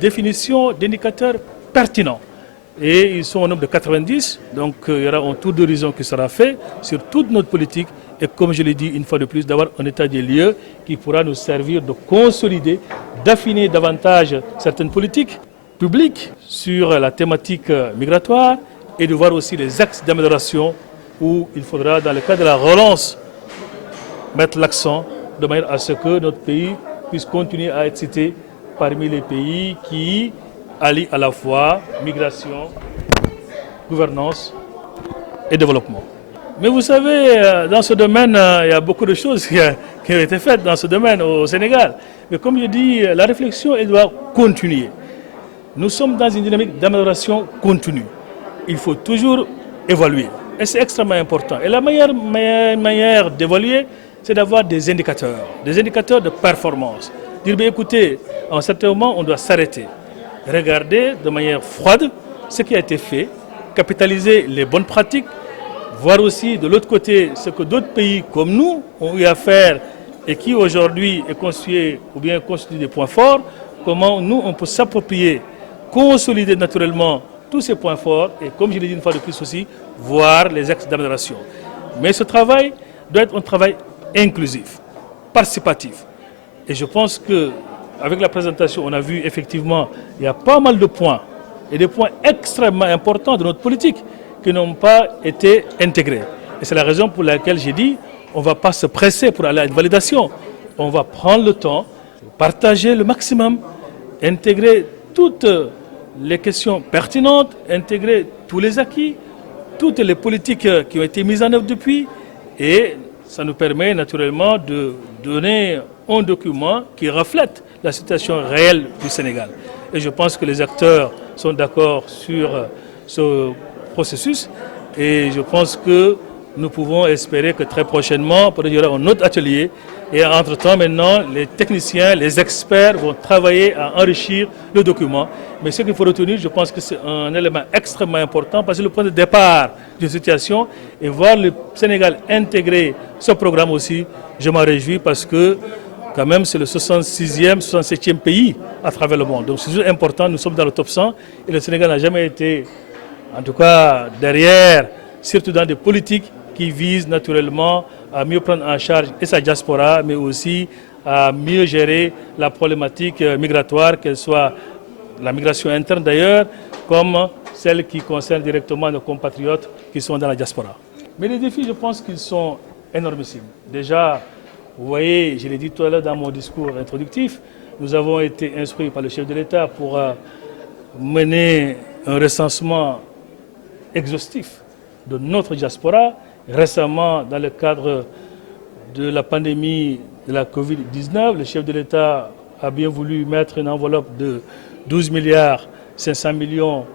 définition d'indicateurs pertinents. Et ils sont au nombre de 90, donc il y aura un tour d'horizon qui sera fait sur toute notre politique. Et comme je l'ai dit une fois de plus, d'avoir un état des lieux qui pourra nous servir de consolider, d'affiner davantage certaines politiques publiques sur la thématique migratoire et de voir aussi les axes d'amélioration où il faudra, dans le cadre de la relance, mettre l'accent de manière à ce que notre pays puisse continuer à être cité parmi les pays qui allient à la fois migration, gouvernance et développement. Mais vous savez, dans ce domaine, il y a beaucoup de choses qui ont été faites dans ce domaine au Sénégal. Mais comme je dis, la réflexion, elle doit continuer. Nous sommes dans une dynamique d'amélioration continue. Il faut toujours évaluer. Et c'est extrêmement important. Et la meilleure manière d'évaluer, c'est d'avoir des indicateurs de performance. Dire, bien, écoutez, à un certain moment, on doit s'arrêter. Regarder de manière froide ce qui a été fait, capitaliser les bonnes pratiques, voir aussi de l'autre côté ce que d'autres pays comme nous ont eu à faire et qui aujourd'hui est constitué ou bien constitue des points forts, comment nous on peut s'approprier, consolider naturellement tous ces points forts et comme je l'ai dit une fois de plus aussi, voir les axes d'amélioration. Mais ce travail doit être un travail inclusif, participatif. Et je pense qu'avec la présentation, on a vu effectivement il y a pas mal de points et des points extrêmement importants de notre politique qui n'ont pas été intégrés. Et c'est la raison pour laquelle j'ai dit on ne va pas se presser pour aller à une validation. On va prendre le temps, partager le maximum, intégrer toutes les questions pertinentes, intégrer tous les acquis, toutes les politiques qui ont été mises en œuvre depuis. Et ça nous permet naturellement de donner un document qui reflète la situation réelle du Sénégal. Et je pense que les acteurs sont d'accord sur ce processus et je pense que nous pouvons espérer que très prochainement, il y aura un autre atelier et entre-temps maintenant, les techniciens, les experts vont travailler à enrichir le document. Mais ce qu'il faut retenir, je pense que c'est un élément extrêmement important parce que le point de départ d'une situation et voir le Sénégal intégrer ce programme aussi, je m'en réjouis parce que quand même c'est le 66e, 67e pays à travers le monde. Donc c'est important, nous sommes dans le top 100 et le Sénégal n'a jamais été en tout cas derrière, surtout dans des politiques qui visent naturellement à mieux prendre en charge et sa diaspora, mais aussi à mieux gérer la problématique migratoire, qu'elle soit la migration interne d'ailleurs, comme celle qui concerne directement nos compatriotes qui sont dans la diaspora. Mais les défis, je pense qu'ils sont énormissimes. Déjà, vous voyez, je l'ai dit tout à l'heure dans mon discours introductif, nous avons été instruits par le chef de l'État pour mener un recensement exhaustif de notre diaspora. Récemment, dans le cadre de la pandémie de la Covid-19, le chef de l'État a bien voulu mettre une enveloppe de 12 milliards 500 millions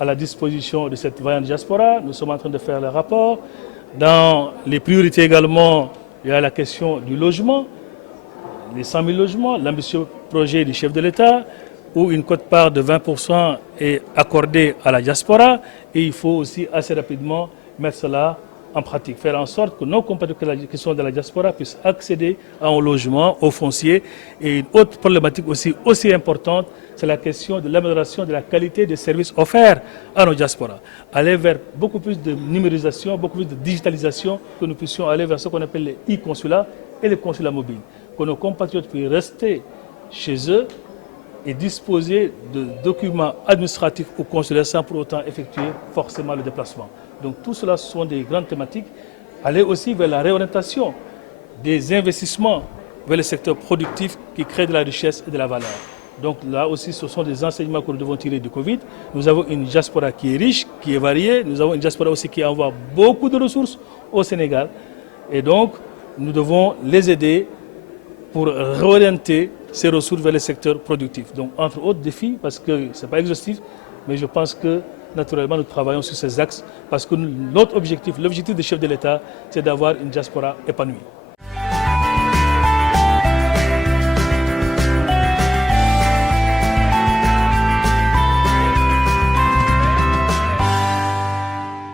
à la disposition de cette vaillante diaspora. Nous sommes en train de faire le rapport. Dans les priorités également, il y a la question du logement, les 100 000 logements, l'ambitieux projet du chef de l'État, où une quote-part de 20% est accordée à la diaspora. Et il faut aussi assez rapidement mettre cela en pratique, faire en sorte que nos compatriotes qui sont dans la diaspora puissent accéder à un logement, au foncier. Et une autre problématique aussi importante, c'est la question de l'amélioration de la qualité des services offerts à nos diasporas. Aller vers beaucoup plus de numérisation, beaucoup plus de digitalisation, que nous puissions aller vers ce qu'on appelle les e-consulats et les consulats mobiles. Que nos compatriotes puissent rester chez eux et disposer de documents administratifs ou consulaires sans pour autant effectuer forcément le déplacement. Donc tout cela ce sont des grandes thématiques. Aller aussi vers la réorientation des investissements vers le secteur productif qui crée de la richesse et de la valeur. Donc là aussi ce sont des enseignements que nous devons tirer du Covid. Nous avons une diaspora qui est riche, qui est variée. Nous avons une diaspora aussi qui envoie beaucoup de ressources au Sénégal. Et donc nous devons les aider pour réorienter ces ressources vers le secteur productif. Donc, entre autres défis, parce que ce n'est pas exhaustif, mais je pense que, naturellement, nous travaillons sur ces axes, parce que notre objectif, l'objectif du chef de l'État, c'est d'avoir une diaspora épanouie.